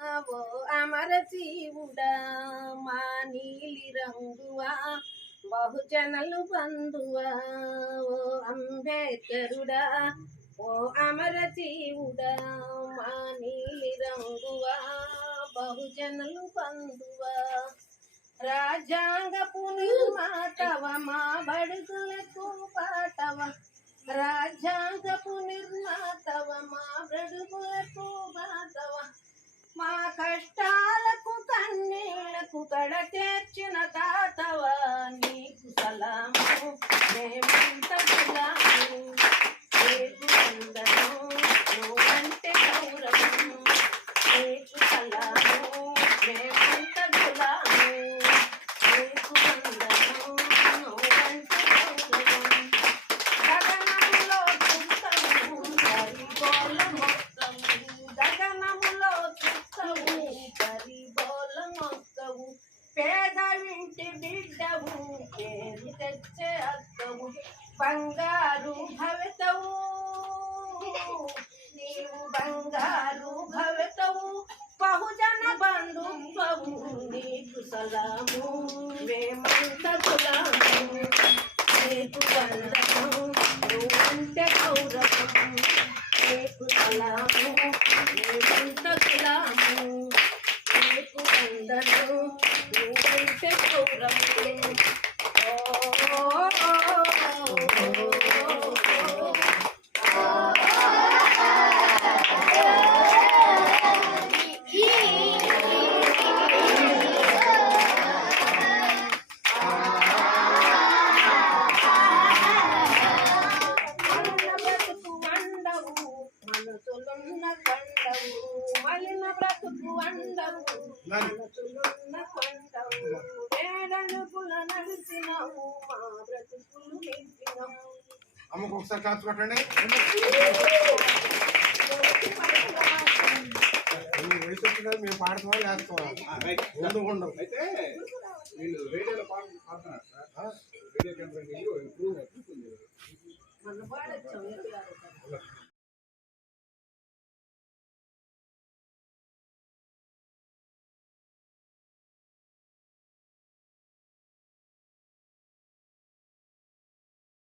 ఓ అమర జీవుడా మా నీలి రంగువా బహుజనులు బంధువా ఓ అంబేద్కరుడా ఓ అమర జీవుడా మా నీలి రంగువా బహుజనులు బంధువా రాజ్యాంగపు నిర్మాతవ మా బడుగులకు పాటవ రాజ్యాంగపు నిర్మాతవ మా బడుగులకు బాటవ మా కష్టాలకు కన్నీళ్లకు కడ తెచ్చిన తాతవ నీకు సలాము మేమంత గులాము నీకు వందనం నువ్వంటే గౌరవం నీకు సలాము మేమంత గులాము నీకు వందనం నువ్వంటే గౌరవం గగనములో చుట్టము గరిబోల మొత్తము గగనములో చుట్టము గరిబోల మొత్తము పేద ఇంటి బిడ్డవు పేరు తెచ్చే అక్కవు బంగారు భవితవు నీవు బంగారు భవితవు బహుజన బంధుత్వము నీకు సలాము మేమంత గులాము నీకు వందనం నువ్వంటే గౌరవం నీకు సలాము మేమంత గులాము నీకు వందనం నువ్వంటే గౌరవం మలిన బ్రతుకు వండవు మనసులున్న కొండవు వేడనుకుల నడిచినవు మా బ్రతుకులు నింపినవు అమ్మకు ఒకసారి కాచు పెట్టండి వయసు వచ్చిన మేము పాడుతామా లేస్తామా ముందు ఉండవు అయితే వీళ్ళు రేడియోలో పాడుతున్నారు సార్ రేడియో కేంద్రం మన పాడొచ్చాం